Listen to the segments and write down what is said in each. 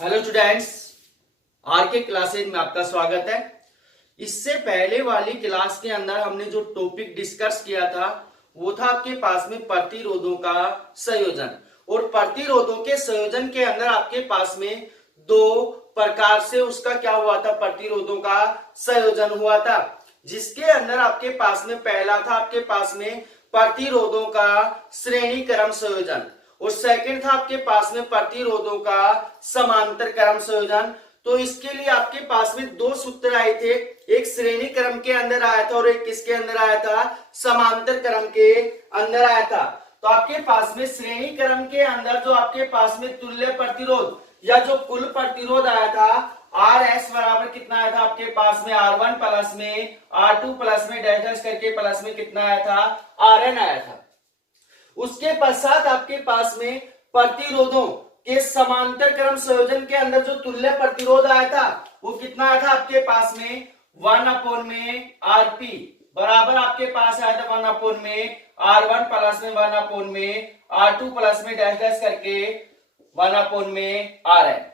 Hello students, are के classes में आपका स्वागत है। इससे पहले वाली क्लास के अंदर हमने जो टॉपिक डिस्कस किया था वो था आपके पास में प्रतिरोधों का संयोजन। और प्रतिरोधों के संयोजन के अंदर आपके पास में दो प्रकार से उसका क्या हुआ था, प्रतिरोधों का संयोजन हुआ था। जिसके अंदर आपके पास में पहला था आपके पास में प्रतिरोधों का श्रेणी क्रम संयोजन और सेकंड था आपके पास में प्रतिरोधों का समांतर क्रम संयोजन। तो इसके लिए आपके पास में दो सूत्र आए थे, एक श्रेणी क्रम के अंदर आया था और एक किसके अंदर आया था, समांतर क्रम के अंदर आया था। तो आपके पास में श्रेणी क्रम के अंदर जो आपके पास में तुल्य प्रतिरोध या जो कुल प्रतिरोध आया था आर एस बराबर कितना आया था आपके पास में R1 प्लस में R2 प्लस में डैश डैश करके प्लस में कितना आया था, Rn आया था। उसके पश्चात आपके पास में प्रतिरोधों के समांतर क्रम संयोजन के अंदर जो तुल्य प्रतिरोध आया था वो कितना आया था आपके पास में 1 में Rp बराबर आपके पास आया था 1 में R1 प्लस में 1 में R2 प्लस में डैश डैश करके 1 में Rn।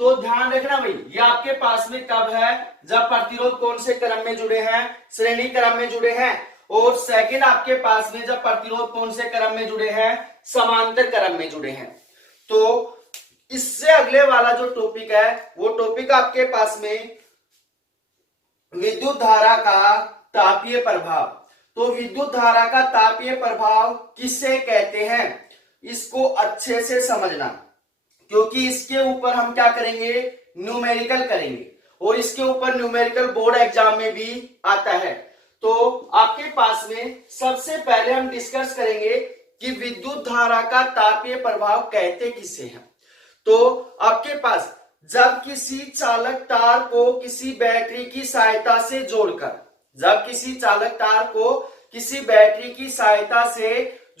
तो ध्यान रखना भाई, ये आपके पास में कब है, जब प्रतिरोध कौन से क्रम में जुड़े हैं, श्रेणी क्रम में जुड़े हैं। और सेकंड आपके पास में जब प्रतिरोध कौन से क्रम में जुड़े हैं, समांतर क्रम में जुड़े हैं। तो इससे अगले वाला जो टॉपिक है वो टॉपिक आपके पास में विद्युत धारा का तापीय प्रभाव। तो विद्युत धारा का तापीय प्रभाव किसे कहते हैं, इसको अच्छे से समझना, क्योंकि इसके ऊपर हम क्या करेंगे, न्यूमेरिकल करेंगे और इसके ऊपर न्यूमेरिकल बोर्ड एग्जाम में भी आता है। तो आपके पास में सबसे पहले हम डिस्कस करेंगे कि विद्युत धारा का तापीय प्रभाव कहते किसे हैं। तो आपके पास जब किसी चालक तार को किसी बैटरी की सहायता से जोड़कर, जब किसी चालक तार को किसी बैटरी की सहायता से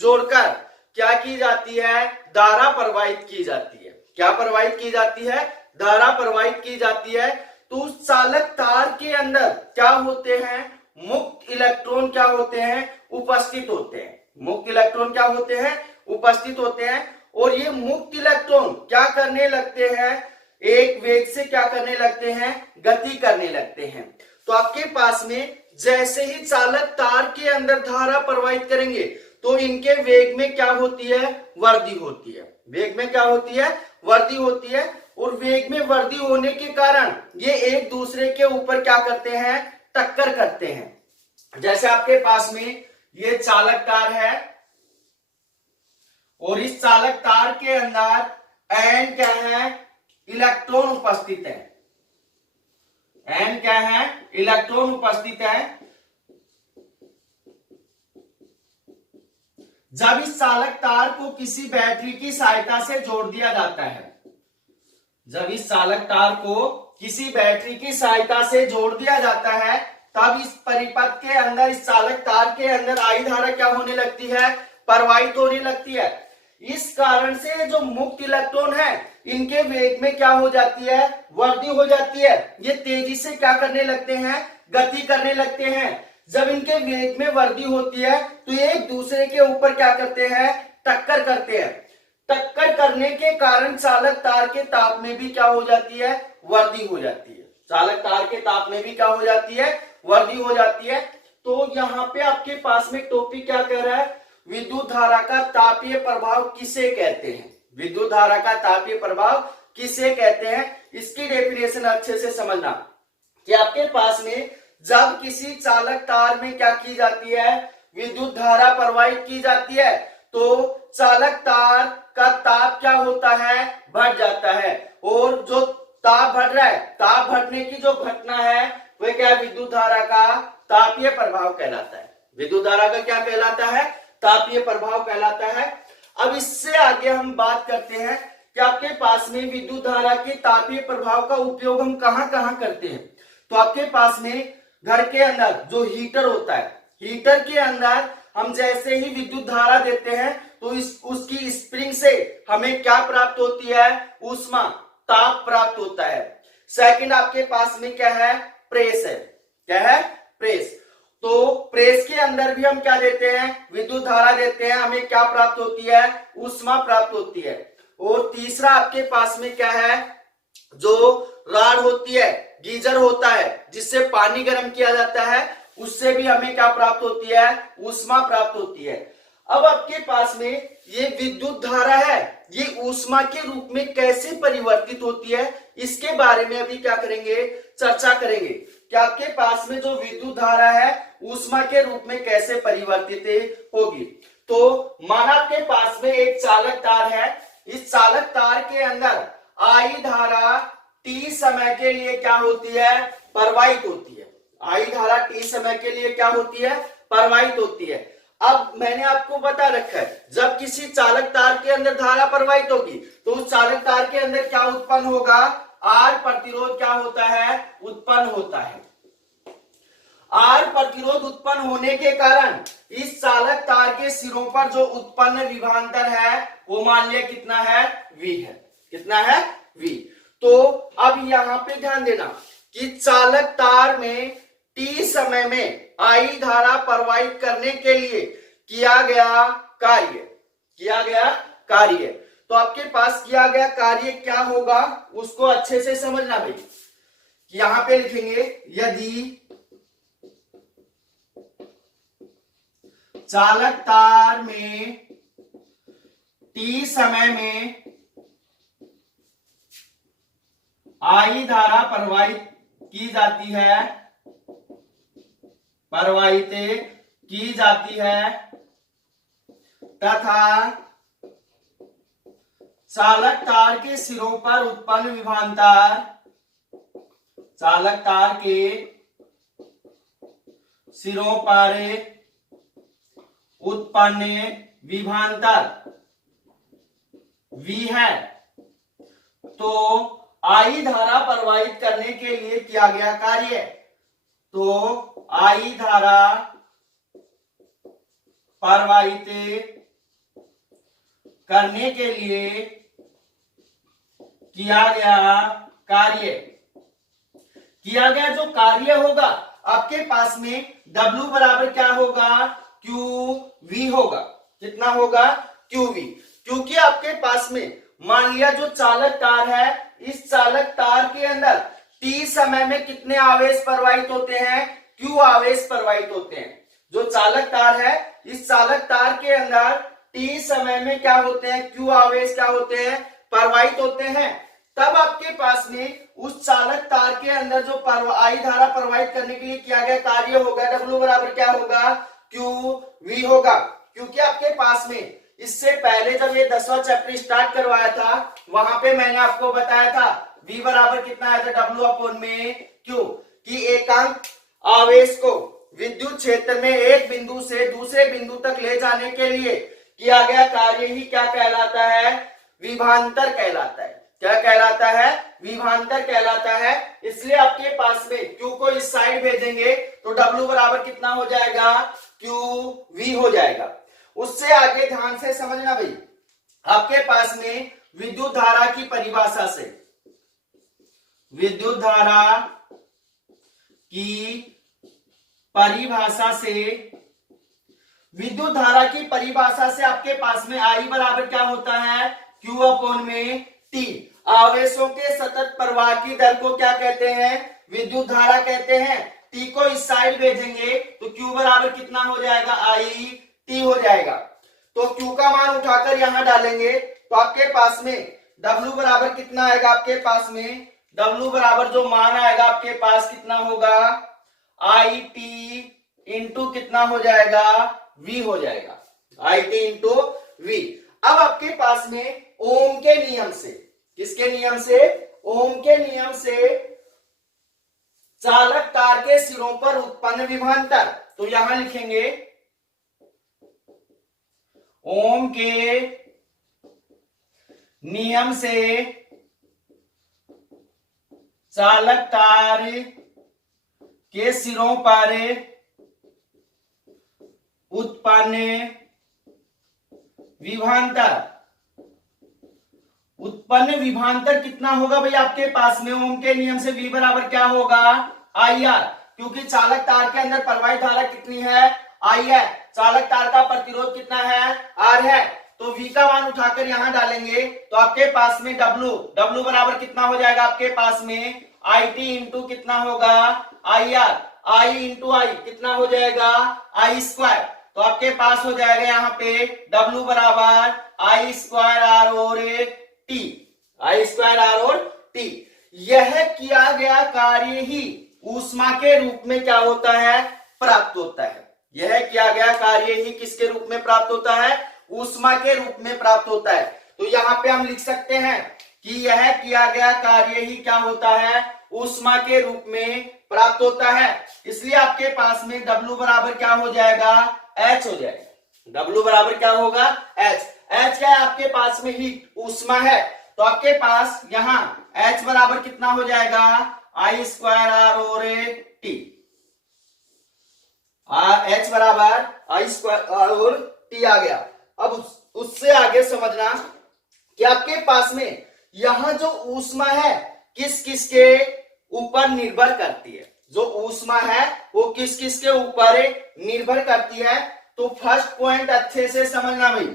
जोड़कर क्या की जाती है, धारा प्रवाहित की जाती है। क्या प्रवाहित की जाती है, धारा प्रवाहित की जाती है। तो उस चालक तार के अंदर क्या होते हैं, मुक्त इलेक्ट्रॉन क्या होते हैं, उपस्थित होते हैं। मुक्त इलेक्ट्रॉन क्या होते हैं, उपस्थित होते हैं। और ये मुक्त इलेक्ट्रॉन क्या करने लगते हैं, एक वेग से क्या करने लगते हैं, गति करने लगते हैं। तो आपके पास में जैसे ही चालक तार के अंदर धारा प्रवाहित करेंगे तो इनके वेग में क्या होती है, वृद्धि होती है। वेग में क्या होती है, वृद्धि होती है। और वेग में वृद्धि होने के कारण ये एक दूसरे के ऊपर क्या करते हैं, टक्कर करते हैं। जैसे आपके पास में ये चालक तार है और इस चालक तार के अंदर एन क्या है, इलेक्ट्रॉन उपस्थित है। एन क्या है, इलेक्ट्रॉन उपस्थित है। जब इस चालक तार को किसी बैटरी की सहायता से जोड़ दिया जाता है, जब इस चालक तार को किसी बैटरी की सहायता से जोड़ दिया जाता है तब इस परिपथ के अंदर, इस चालक तार के अंदर आई धारा क्या होने लगती है, प्रवाहित होने लगती है। इस कारण से जो मुक्त इलेक्ट्रॉन है इनके वेग में क्या हो जाती है, वृद्धि हो जाती है। ये तेजी से क्या करने लगते हैं, गति करने लगते हैं। जब इनके वेग में वृद्धि होती है तो ये एक दूसरे के ऊपर क्या करते हैं, टक्कर करते हैं। टक्कर करने के कारण चालक तार के ताप में भी क्या हो जाती है, वृद्धि हो जाती है। चालक तार के ताप में भी क्या हो जाती है, वृद्धि हो जाती है। तो यहाँ पे आपके पास में टॉपिक क्या कह रहा है, विद्युत धारा का तापीय प्रभाव किसे कहते हैं। विद्युत धारा का तापीय प्रभाव किसे कहते हैं, इसकी डेफिनेशन अच्छे से समझना कि आपके पास में जब किसी चालक तार में क्या की जाती है, विद्युत धारा प्रवाहित की जाती है तो चालक तार का ताप क्या होता है, बढ़ जाता है। और जो ताप बढ़ रहा है, ताप बढ़ने की जो घटना है वह क्या, विद्युत धारा का तापीय प्रभाव कहलाता है। विद्युत धारा का क्या कहलाता है, तापीय प्रभाव कहलाता है। अब इससे आगे हम बात करते हैं कि आपके पास में विद्युत धारा के तापीय प्रभाव का उपयोग हम कहां कहां करते हैं। तो आपके पास में घर के अंदर जो हीटर होता है, हीटर के अंदर हम जैसे ही विद्युत धारा देते हैं तो उसकी स्प्रिंग से हमें क्या प्राप्त होती है, ऊष्मा, ताप प्राप्त होता है। सेकंड आपके पास में क्या है, प्रेस है। क्या है, प्रेस। तो प्रेस के अंदर भी हम क्या देते हैं, विद्युत धारा देते हैं, हमें क्या प्राप्त होती है, ऊष्मा प्राप्त होती है। और तीसरा आपके पास में क्या है, जो राड होती है, गीजर होता है जिससे पानी गर्म किया जाता है, उससे भी हमें क्या प्राप्त होती है, ऊष्मा प्राप्त होती है। अब आपके पास में ये विद्युत धारा है, ये ऊष्मा के रूप में कैसे परिवर्तित होती है, इसके बारे में अभी क्या करेंगे, चर्चा करेंगे कि आपके पास में जो विद्युत धारा है ऊष्मा के रूप में कैसे परिवर्तित होगी। तो माना आपके पास में एक चालक तार है, इस चालक तार के अंदर आई धारा टी समय के लिए क्या होती है, प्रवाहित होती है। आई धारा टी समय के लिए क्या होती है, प्रवाहित होती है। अब मैंने आपको बता रखा है, जब किसी चालक तार के अंदर धारा प्रवाहित होगी तो उस चालक तार के अंदर क्या उत्पन्न होगा, आर प्रतिरोध क्या होता है, उत्पन्न होता है। आर प्रतिरोध उत्पन्न होने के कारण इस चालक तार के सिरों पर जो उत्पन्न विभवांतर है वो मान लिया कितना है, V है। कितना है, V। तो अब यहां पे ध्यान देना कि चालक तार में T समय में आई धारा प्रवाहित करने के लिए किया गया कार्य, तो आपके पास किया गया कार्य क्या होगा उसको अच्छे से समझना भाई। यहां पे लिखेंगे, यदि चालक तार में T समय में आई धारा प्रवाहित की जाती है तथा चालक तार के सिरों पर उत्पन्न विभवांतर, चालक तार के सिरों पर उत्पन्न विभवांतर V है, तो आई धारा प्रवाहित करने के लिए किया गया कार्य, तो आई धारा प्रवाहित करने के लिए किया गया जो कार्य होगा आपके पास में W बराबर क्या होगा, QV होगा। कितना होगा, QV। क्योंकि आपके पास में मान लिया जो चालक तार है, इस चालक तार के अंदर T समय में कितने आवेश प्रवाहित होते हैं, Q आवेश प्रवाहित होते हैं। जो चालक तार है, इस चालक तार के अंदर T समय में क्या होते हैं, Q आवेश क्या होते हैं, प्रवाहित होते हैं। तब आपके पास में उस चालक तार के अंदर जो आई धारा प्रवाहित करने के लिए किया गया कार्य होगा, W बराबर क्या होगा, QV होगा। क्योंकि आपके पास में इससे पहले जब ये 10वां चैप्टर स्टार्ट करवाया था, वहां पे मैंने आपको बताया था V बराबर कितना आया था, W अपॉन में Q, कि एकांक आवेश को विद्युत क्षेत्र में एक बिंदु से दूसरे बिंदु तक ले जाने के लिए किया गया कार्य ही क्या कहलाता है, विभवांतर कहलाता है। क्या कहलाता है, विभवांतर कहलाता है। इसलिए आपके पास में Q को इस साइड भेजेंगे तो W बराबर कितना हो जाएगा, QV हो जाएगा। उससे आगे ध्यान से समझना भाई, आपके पास में विद्युत धारा की परिभाषा से, विद्युत धारा की परिभाषा से आपके पास में I बराबर क्या होता है, Q अपॉन में T। आवेशों के सतत प्रवाह की दर को क्या कहते हैं, विद्युत धारा कहते हैं। T को इस साइड भेजेंगे तो Q बराबर कितना हो जाएगा, I T हो जाएगा। तो Q का मान उठाकर यहां डालेंगे तो आपके पास में W बराबर कितना आएगा, आपके पास में W बराबर जो मान आएगा आपके पास कितना होगा, IT इंटू कितना हो जाएगा, V हो जाएगा, IT इंटू V। अब आपके पास में ओम के नियम से, किसके नियम से, ओम के नियम से चालक तार के सिरों पर उत्पन्न विभवांतर, तो यहां लिखेंगे ओम के नियम से चालक तार के सिरों पर उत्पन्न विभवांतर कितना होगा भाई आपके पास में, ओम के नियम से V बराबर क्या होगा, IR। क्योंकि चालक तार के अंदर प्रवाहित धारा कितनी है, I है। चालक तार का प्रतिरोध कितना है, R है। तो V का मान उठाकर यहां डालेंगे तो आपके पास में W बराबर कितना हो जाएगा आपके पास में IT इंटू कितना होगा IR, I इंटू आई कितना हो जाएगा I स्क्वायर। तो आपके पास हो जाएगा यहाँ पे W बराबर I स्क्वायर R और T, I स्क्वायर R और T। यह किया गया कार्य ही ऊष्मा के रूप में क्या होता है प्राप्त होता है। यह किया गया कार्य ही किसके रूप में प्राप्त होता है ऊष्मा के रूप में प्राप्त होता है। तो यहाँ पे हम लिख सकते हैं कि यह किया गया कार्य ही क्या होता है ऊष्मा के रूप में प्राप्त होता है। इसलिए आपके पास में W बराबर क्या हो जाएगा H हो जाएगा। W बराबर क्या होगा H। H क्या है आपके पास में हीट ऊष्मा है, तो आपके पास यहां H बराबर कितना हो जाएगा I स्क्वायर R और T। H बराबर I स्क्वायर R और T आ गया। अब उससे आगे समझना कि आपके पास में यहां जो ऊष्मा है किस किस के ऊपर निर्भर करती है। जो ऊष्मा है वो किस किस के ऊपर निर्भर करती है। तो फर्स्ट पॉइंट अच्छे से समझना भाई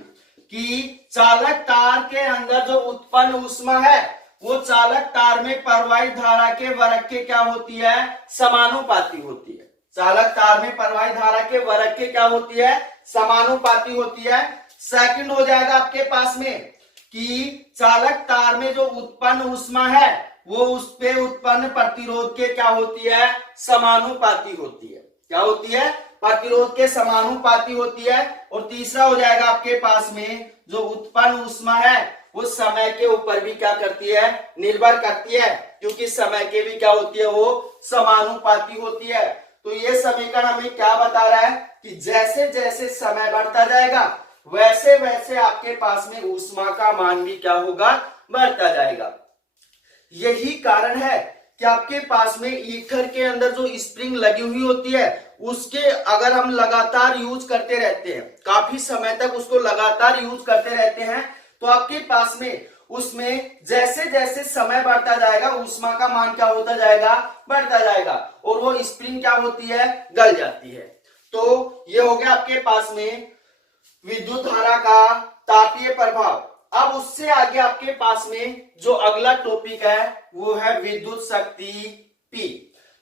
कि चालक तार के अंदर जो उत्पन्न ऊष्मा है वो चालक तार में प्रवाहित धारा के वर्ग के क्या होती है समानुपाती होती है। चालक तार में प्रवाहित धारा के वर्ग के क्या होती है समानुपाती होती है। सेकंड हो जाएगा आपके पास में कि चालक तार में जो उत्पन्न ऊष्मा है वो उस पे उत्पन्न प्रतिरोध के क्या होती है समानुपाती होती है। क्या होती है प्रतिरोध के समानुपाती होती है। और तीसरा हो जाएगा आपके पास में जो उत्पन्न ऊष्मा है वो समय के ऊपर भी क्या करती है निर्भर करती है, क्योंकि समय के भी क्या होती है वो समानुपाती होती है। तो ये समीकरण हमें क्या बता रहा है कि जैसे जैसे समय बढ़ता जाएगा वैसे वैसे आपके पास में ऊष्मा का मान भी क्या होगा बढ़ता जाएगा। यही कारण है कि आपके पास में ईथर के अंदर जो स्प्रिंग लगी हुई होती है उसके अगर हम लगातार यूज करते रहते हैं काफी समय तक उसको लगातार यूज करते रहते हैं तो आपके पास में उसमें जैसे जैसे समय बढ़ता जाएगा ऊष्मा का मान क्या होता जाएगा बढ़ता जाएगा और वो स्प्रिंग क्या होती है गल जाती है। तो ये हो गया आपके पास में विद्युत धारा का तापीय प्रभाव। अब उससे आगे आपके पास में जो अगला टॉपिक है वो है विद्युत शक्ति P।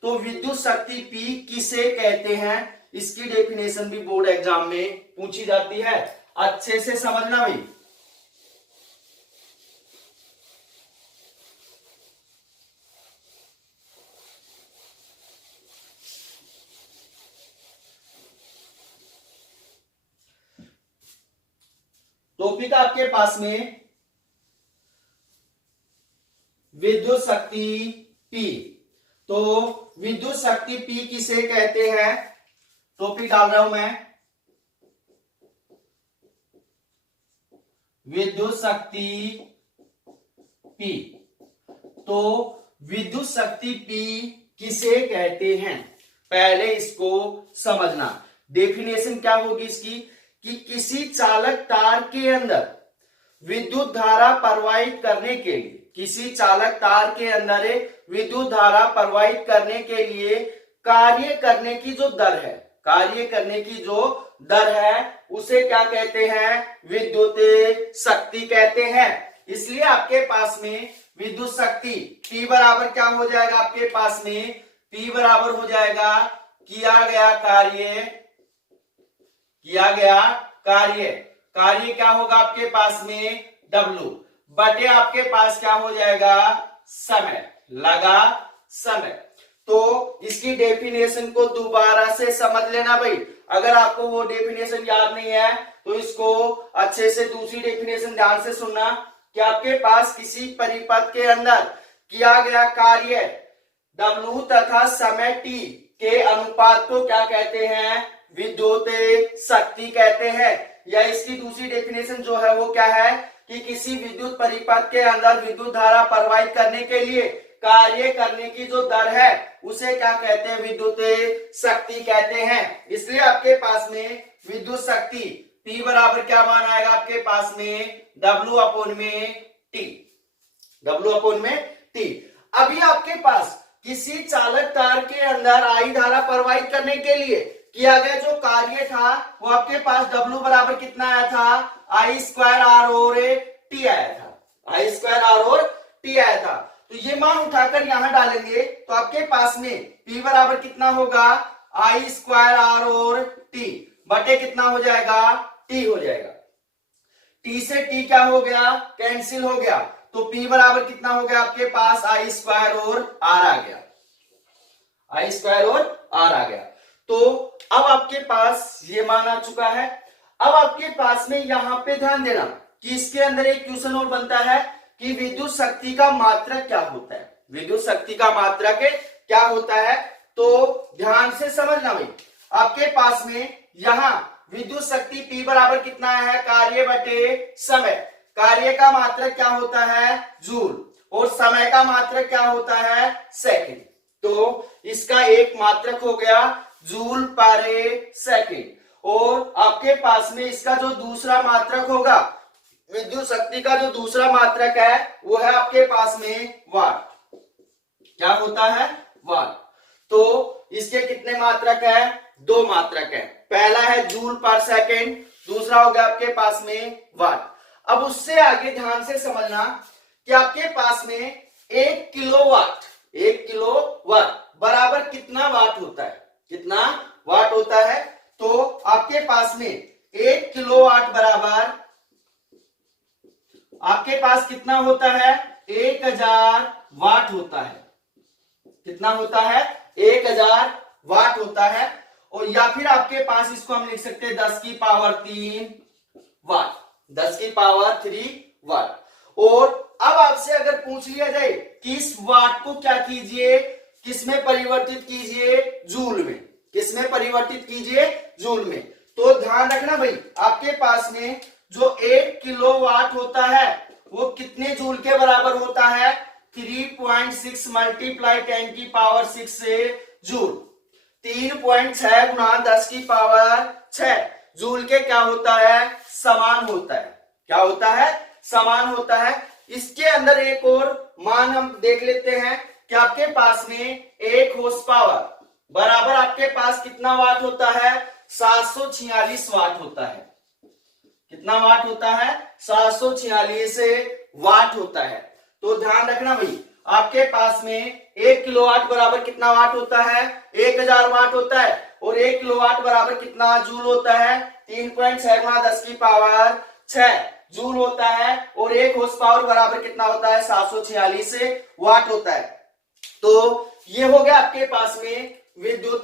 तो विद्युत शक्ति P किसे कहते हैं इसकी डेफिनेशन भी बोर्ड एग्जाम में पूछी जाती है, अच्छे से समझना भाई। टॉपिक आपके पास में विद्युत शक्ति P। तो विद्युत शक्ति P किसे कहते हैं टॉपिक डाल रहा हूं मैं विद्युत शक्ति P। तो विद्युत शक्ति P किसे कहते हैं पहले इसको समझना। डेफिनेशन क्या होगी इसकी कि किसी चालक तार के अंदर विद्युत धारा प्रवाहित करने के लिए किसी चालक तार के अंदर विद्युत धारा प्रवाहित करने के लिए कार्य करने की जो दर है उसे क्या कहते हैं विद्युत शक्ति कहते हैं। इसलिए आपके पास में विद्युत शक्ति P बराबर क्या हो जाएगा आपके पास में P बराबर हो जाएगा किया गया कार्य क्या होगा आपके पास में W बटे आपके पास क्या हो जाएगा लगा समय। तो इसकी डेफिनेशन को दोबारा से समझ लेना भाई। अगर आपको वो डेफिनेशन याद नहीं है तो इसको अच्छे से दूसरी डेफिनेशन ध्यान से सुनना कि आपके पास किसी परिपथ के अंदर किया गया कार्य W तथा समय T के अनुपात को क्या कहते हैं विद्युत शक्ति कहते हैं। या इसकी दूसरी डेफिनेशन जो है वो क्या है कि किसी विद्युत परिपथ के अंदर विद्युत धारा प्रवाहित करने के लिए कार्य करने की जो दर है उसे क्या कहते हैं विद्युत शक्ति कहते हैं। इसलिए आपके पास में विद्युत शक्ति P बराबर क्या मान आएगा आपके पास में W अपॉन में T। अभी आपके पास किसी चालक तार के अंदर आई धारा प्रवाहित करने के लिए किया गया जो कार्य था वो आपके पास W बराबर कितना आया था, I स्क्वायर R और T आया था, I स्क्वायर R और T आया था। तो ये मान उठाकर यहां डालेंगे तो आपके पास में P बराबर कितना होगा, I स्क्वायर R और T बटे कितना हो जाएगा, T हो जाएगा। T से T क्या हो गया, कैंसिल हो गया, तो P बराबर कितना हो गया आपके पास, I स्क्वायर और R आ गया, I स्क्वायर और R आ गया। तो अब आपके पास ये मान आ चुका है। अब आपके पास में यहां पे ध्यान देना कि इसके अंदर एक क्वेश्चन और बनता है कि विद्युत शक्ति का मात्रक क्या होता है, विद्युत शक्ति का मात्रक क्या होता है। तो ध्यान से समझना भाई, आपके पास में यहां विद्युत शक्ति P बराबर कितना है, कार्य बटे समय, कार्य का मात्रक क्या होता है, जूल, और समय का मात्रक क्या होता है, सेकंड। तो इसका एक मात्रक हो गया जूल पर सेकंड, और आपके पास में इसका जो दूसरा मात्रक होगा, विद्युत शक्ति का जो दूसरा मात्रक है वो है आपके पास में वाट, क्या होता है, वाट। तो इसके कितने मात्रक है, दो मात्रक है, पहला है जूल पर सेकंड, दूसरा हो गया आपके पास में वाट। अब उससे आगे ध्यान से समझना कि आपके पास में 1 किलोवाट, 1 किलोवाट बराबर कितना वाट होता है, कितना वाट होता है। तो आपके पास में 1 किलोवाट बराबर आपके पास कितना होता है, 1000 वाट होता है, कितना होता है, 1000 वाट होता है। और या फिर आपके पास इसको हम लिख सकते हैं 10 की पावर 3 वाट, 10 की पावर 3 वाट। और अब आपसे अगर पूछ लिया जाए कि इस वाट को क्या कीजिए, किसमें परिवर्तित कीजिए, जूल में, किसमें परिवर्तित कीजिए, जूल में। तो ध्यान रखना भाई, आपके पास में जो 1 किलोवाट होता है वो कितने जूल के बराबर होता है, 3.6 मल्टीप्लाई 10 की पावर 6 से जूल, 3.6 गुना 10 की पावर 6 जूल के क्या होता है, समान होता है, क्या होता है, समान होता है। इसके अंदर एक और मान हम देख लेते हैं कि आपके पास में 1 हॉर्स पावर बराबर आपके पास कितना वाट होता है, 746 वाट होता है, कितना वाट होता है, 746 वाट होता है। तो ध्यान रखना भाई, आपके पास में 1 किलोवाट बराबर कितना वाट होता है, 1000 वाट होता है, और 1 किलोवाट बराबर कितना जूल होता है, 3.6 गुना 10 की पावर 6 जूल होता है, और 1 हॉर्स पावर बराबर कितना होता है, 746 वाट होता है। तो ये हो गया आपके पास में विद्युत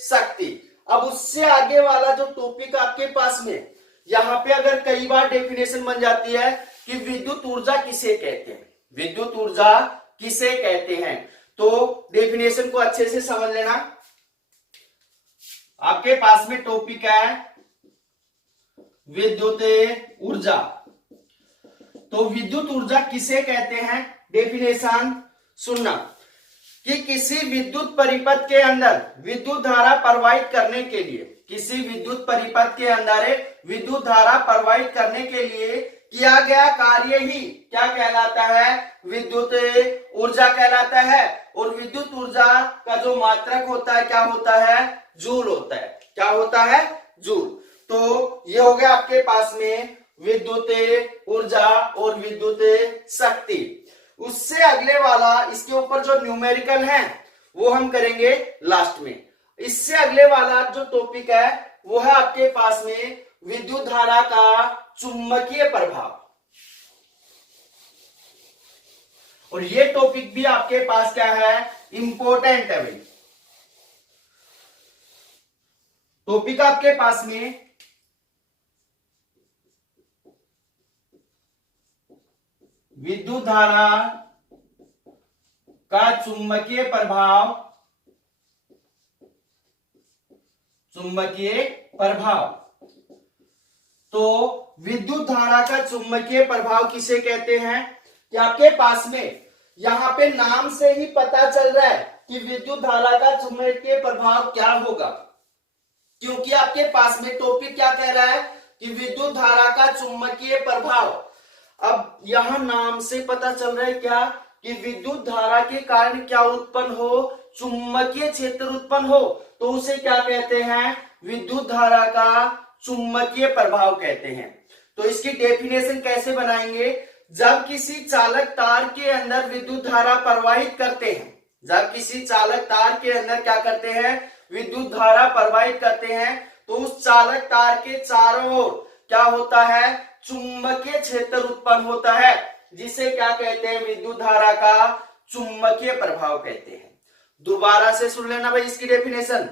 शक्ति। अब उससे आगे वाला जो टॉपिक आपके पास में, यहां पे अगर कई बार डेफिनेशन बन जाती है कि विद्युत ऊर्जा किसे कहते हैं, विद्युत ऊर्जा किसे कहते हैं, तो डेफिनेशन को अच्छे से समझ लेना। आपके पास में टॉपिक है विद्युत ऊर्जा। तो विद्युत ऊर्जा किसे कहते हैं, डेफिनेशन सुनना कि किसी विद्युत परिपथ के अंदर विद्युत धारा प्रवाहित करने के लिए, किसी विद्युत परिपथ के अंदर विद्युत धारा प्रवाहित करने के लिए किया गया कार्य ही क्या कहलाता है, विद्युत ऊर्जा कहलाता है। और विद्युत ऊर्जा का जो मात्रक होता है क्या होता है, जूल होता है, क्या होता है, जूल। तो ये हो गया आपके पास में विद्युत ऊर्जा और विद्युत शक्ति। उससे अगले वाला, इसके ऊपर जो न्यूमेरिकल है वो हम करेंगे लास्ट में। इससे अगले वाला जो टॉपिक है वो है आपके पास में विद्युत धारा का चुंबकीय प्रभाव, और ये टॉपिक भी आपके पास क्या है, इंपॉर्टेंट है भाई। टॉपिक आपके पास में विद्युत धारा का चुंबकीय प्रभाव, चुंबकीय प्रभाव। तो विद्युत धारा का चुंबकीय प्रभाव किसे कहते हैं, कि आपके पास में यहां पे नाम से ही पता चल रहा है कि विद्युत धारा का चुंबकीय प्रभाव क्या होगा, क्योंकि आपके पास में टॉपिक क्या कह रहा है कि विद्युत धारा का चुंबकीय प्रभाव। अब यहां नाम से पता चल रहा है क्या, कि विद्युत धारा के कारण क्या उत्पन्न हो, चुंबकीय क्षेत्र उत्पन्न हो तो उसे क्या कहते हैं, विद्युत धारा का चुंबकीय प्रभाव कहते हैं। तो इसकी डेफिनेशन कैसे बनाएंगे, जब किसी चालक तार के अंदर विद्युत धारा प्रवाहित करते हैं, जब किसी चालक तार के अंदर क्या करते हैं, विद्युत धारा प्रवाहित करते हैं, तो उस चालक तार के चारों ओर क्या होता है, चुंबकीय क्षेत्र उत्पन्न होता है, जिसे क्या कहते हैं, विद्युत धारा का चुंबकीय प्रभाव कहते हैं। दोबारा से सुन लेना भाई इसकी डेफिनेशन,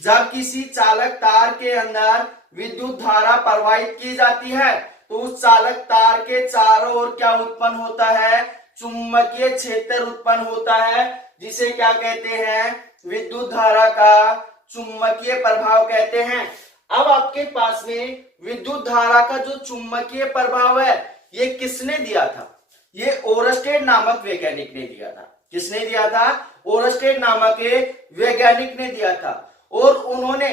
जब किसी चालक तार के अंदर विद्युत धारा प्रवाहित की जाती है तो उस चालक तार के चारों ओर क्या उत्पन्न होता है, चुंबकीय क्षेत्र उत्पन्न होता है, जिसे क्या कहते हैं, विद्युत धारा का चुंबकीय प्रभाव कहते हैं। अब आपके पास में विद्युत धारा का जो चुंबकीय प्रभाव है ये किसने दिया था, ये ओरस्टेड नामक वैज्ञानिक ने दिया था। किसने दिया था, ओरस्टेड नामक वैज्ञानिक ने दिया था। और उन्होंने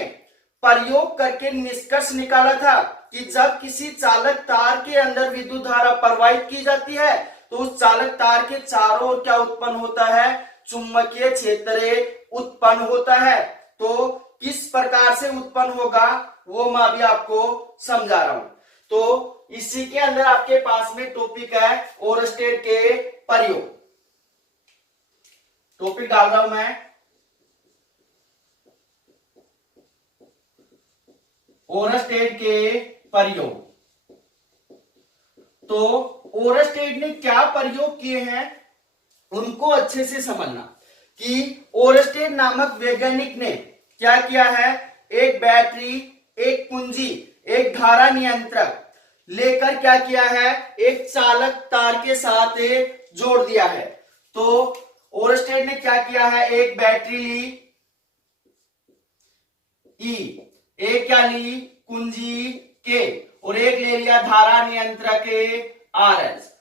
प्रयोग करके निष्कर्ष निकाला था कि जब किसी चालक तार के अंदर विद्युत धारा प्रवाहित की जाती है तो उस चालक तार के चारों ओर क्या उत्पन्न होता है, चुंबकीय क्षेत्र उत्पन्न होता है। तो किस प्रकार से उत्पन्न होगा वो मैं अभी आपको समझा रहा हूं। तो इसी के अंदर आपके पास में टॉपिक है ओरस्टेड के प्रयोग। टॉपिक डाल रहा हूं मैं, ओरस्टेड के प्रयोग। तो ओरस्टेड ने क्या प्रयोग किए हैं उनको अच्छे से समझना कि ओरस्टेड नामक वैज्ञानिक ने क्या किया है, एक बैटरी, एक कुंजी, एक धारा नियंत्रक लेकर क्या किया है, एक चालक तार के साथ जोड़ दिया है। तो ओरस्टेड ने क्या किया है, एक बैटरी ली ई, एक क्या ली, कुंजी के, और एक ले लिया धारा नियंत्रक आर एस।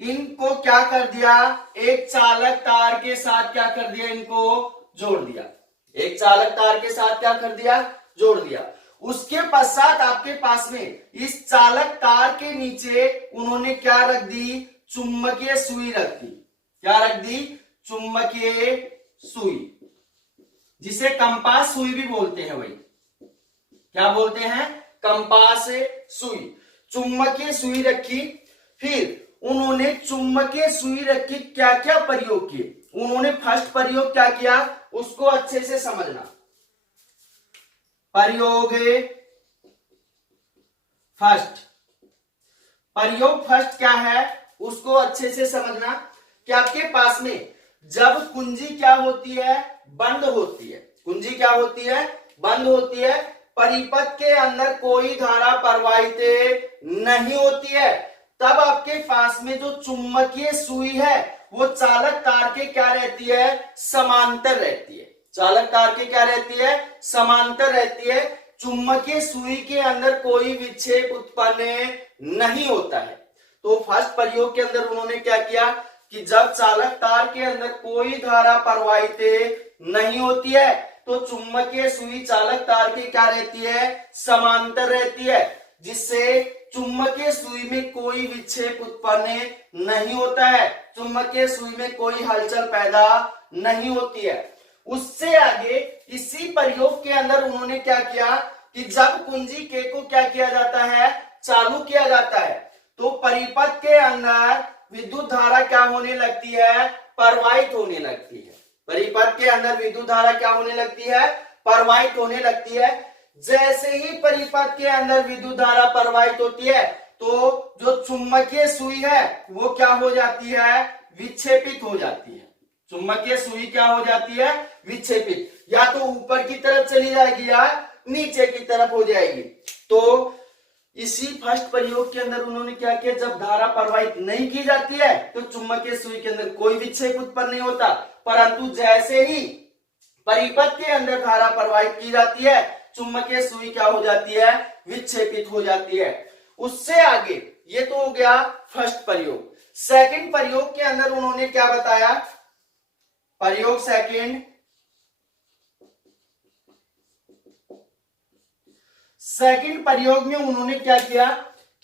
इनको क्या कर दिया, एक चालक तार के साथ क्या कर दिया, इनको जोड़ दिया। एक चालक तार के साथ क्या कर दिया, जोड़ दिया। उसके पश्चात आपके पास में इस चालक तार के नीचे उन्होंने क्या रख दी, चुंबकीय सुई रख दी। क्या रख दी, चुंबकीय सुई, जिसे कंपास सुई भी बोलते हैं। भाई क्या बोलते हैं, कंपास सुई। चुंबकीय सुई रखी। फिर उन्होंने चुंबकीय सुई रखी, क्या क्या प्रयोग किए। उन्होंने फर्स्ट प्रयोग क्या किया उसको अच्छे से समझना। प्रयोग फर्स्ट, प्रयोग फर्स्ट क्या है उसको अच्छे से समझना कि आपके पास में जब कुंजी क्या होती है, बंद होती है। कुंजी क्या होती है, बंद होती है। परिपथ के अंदर कोई धारा प्रवाहित नहीं होती है। तब आपके पास में जो चुंबकीय सुई है वो चालक तार के क्या रहती है, समांतर रहती है। चालक तार के क्या रहती है, समांतर रहती है। चुंबकीय सुई के अंदर कोई विक्षेप उत्पन्न नहीं होता है। तो फर्स्ट प्रयोग के अंदर उन्होंने क्या किया कि जब चालक तार के अंदर कोई धारा प्रवाहित नहीं होती है तो चुंबकीय सुई चालक तार के क्या रहती है, समांतर रहती है, जिससे चुंबकीय सुई में कोई विक्षेप उत्पन्न नहीं होता है। चुंबकीय सुई में कोई हलचल पैदा नहीं होती है। उससे आगे इसी प्रयोग के अंदर उन्होंने क्या किया कि जब कुंजी के को क्या किया जाता है, चालू किया जाता है, तो परिपथ के अंदर विद्युत धारा क्या होने लगती है, प्रवाहित होने लगती है। परिपथ के अंदर विद्युत धारा क्या होने लगती है, प्रवाहित होने लगती है। जैसे ही परिपथ के अंदर विद्युत धारा प्रवाहित होती है तो जो चुंबकीय सुई है वो क्या हो जाती है, विक्षेपित हो जाती है। चुंबकीय सुई क्या हो जाती है, विक्षेपित, या तो ऊपर की तरफ चली जाएगी या नीचे की तरफ हो जाएगी। तो इसी फर्स्ट प्रयोग के अंदर उन्होंने क्या किया, जब धारा प्रवाहित नहीं की जाती है तो चुंबकीय सुई के अंदर कोई विक्षेप उत्पन्न नहीं होता, परंतु जैसे ही परिपथ के अंदर धारा प्रवाहित की जाती है चुंबकीय सुई क्या हो जाती है, विक्षेपित हो जाती है। उससे आगे ये तो हो गया फर्स्ट प्रयोग। सेकंड प्रयोग के अंदर उन्होंने क्या बताया, प्रयोग सेकंड प्रयोग में उन्होंने क्या किया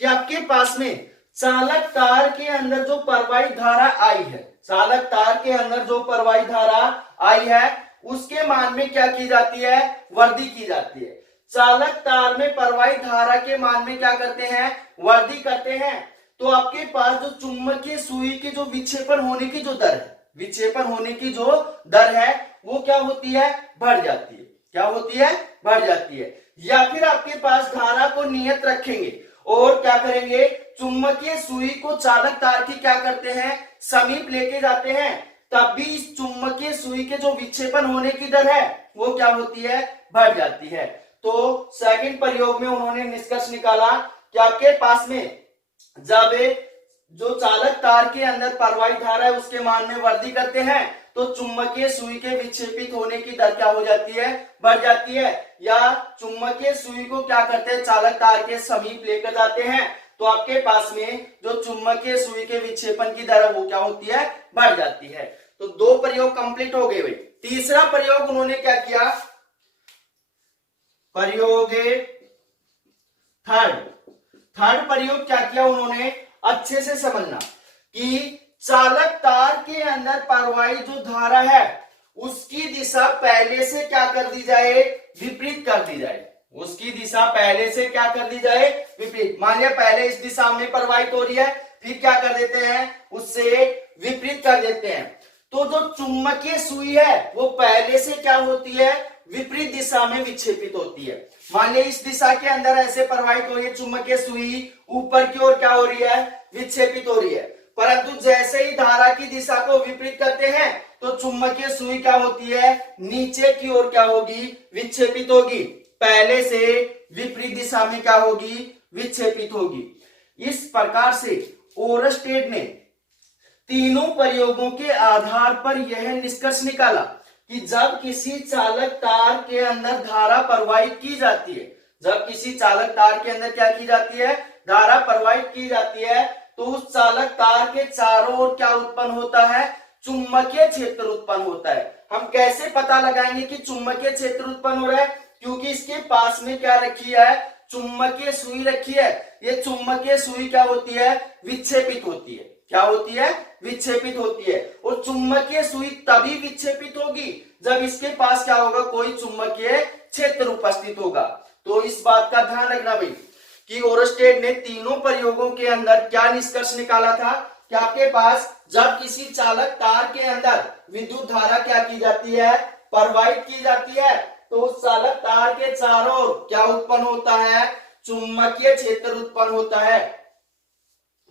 कि आपके पास में चालक तार के अंदर जो प्रवाहित धारा आई है, चालक तार के अंदर जो प्रवाहित धारा आई है उसके मान में क्या की जाती है, वृद्धि की जाती है। चालक तार में प्रवाहित धारा के मान में क्या करते हैं, वृद्धि करते हैं। तो आपके पास जो चुंबकीय सुई के जो विक्षेपण होने की जो दर है, विक्षेपण होने की जो दर है वो क्या होती है, बढ़ जाती है। क्या होती है, बढ़ जाती है। या फिर आपके पास धारा को नियत रखेंगे और क्या करेंगे, चुंबकीय सुई को चालक तार की क्या करते हैं, समीप लेके जाते हैं, तब भी इस चुंबकीय सुई के जो विक्षेपण होने की दर है वो क्या होती है, बढ़ जाती है। तो सेकंड प्रयोग में उन्होंने निष्कर्ष निकाला कि आपके पास में जब जो चालक तार के अंदर प्रवाहित धारा है उसके मान में वृद्धि करते हैं तो चुंबकीय सुई के विक्षेपित होने की दर क्या हो जाती है, बढ़ जाती है। या चुंबकीय सुई को क्या करते हैं, चालक तार के समीप लेकर जाते हैं तो आपके पास में जो चुंबकीय सुई के विक्षेपण की दर है वो क्या होती है, बढ़ जाती है। तो दो प्रयोग कंप्लीट हो गए। तीसरा प्रयोग उन्होंने क्या किया, प्रयोग थर्ड प्रयोग क्या किया उन्होंने, अच्छे से समझना कि चालक तार के अंदर प्रवाहित जो धारा है उसकी दिशा पहले से क्या कर दी जाए, विपरीत कर दी जाए। उसकी दिशा पहले से क्या कर दी जाए, विपरीत। मान लिया पहले इस दिशा में प्रवाहित हो रही है, फिर क्या कर देते हैं, उससे विपरीत कर देते हैं। तो जो चुंबकीय सुई है वो पहले से क्या होती है, विपरीत दिशा में विक्षेपित होती है। मान लिया इस दिशा के अंदर ऐसे प्रवाहित हो रही है चुंबकीय सुई, ऊपर की ओर क्या हो रही है, विक्षेपित हो रही है। परंतु जैसे ही धारा की दिशा को विपरीत करते हैं तो चुंबकीय सुई क्या होती है, नीचे की ओर क्या होगी, विक्षेपित होगी। पहले से विपरीत दिशा में क्या होगी, विक्षेपित होगी। इस प्रकार से ओरस्टेड ने तीनों प्रयोगों के आधार पर यह निष्कर्ष निकाला कि जब किसी चालक तार के अंदर धारा प्रवाहित की जाती है, जब किसी चालक तार के अंदर क्या की जाती है, धारा प्रवाहित की जाती है, तो उस चालक तार के चारों ओर क्या उत्पन्न होता है, चुंबकीय क्षेत्र उत्पन्न होता है। हम कैसे पता लगाएंगे कि चुंबकीय क्षेत्र उत्पन्न हो रहा है, क्योंकि इसके पास में क्या रखी है, चुंबकीय सुई रखी है। ये चुंबकीय सुई क्या होती है, विक्षेपित होती है। क्या होती है, विक्षेपित होती है। और चुंबकीय सुई तभी विक्षेपित होगी जब इसके पास क्या होगा, कोई चुंबकीय क्षेत्र उपस्थित होगा। तो इस बात का ध्यान रखना भाई कि ओरस्टेड ने तीनों प्रयोगों के अंदर क्या निष्कर्ष निकाला था कि आपके पास जब किसी चालक तार के अंदर विद्युत धारा क्या की जाती है, प्रवाहित की जाती है, तो उस चालक तार के चारों ओर क्या उत्पन्न होता है, चुंबकीय क्षेत्र उत्पन्न होता है।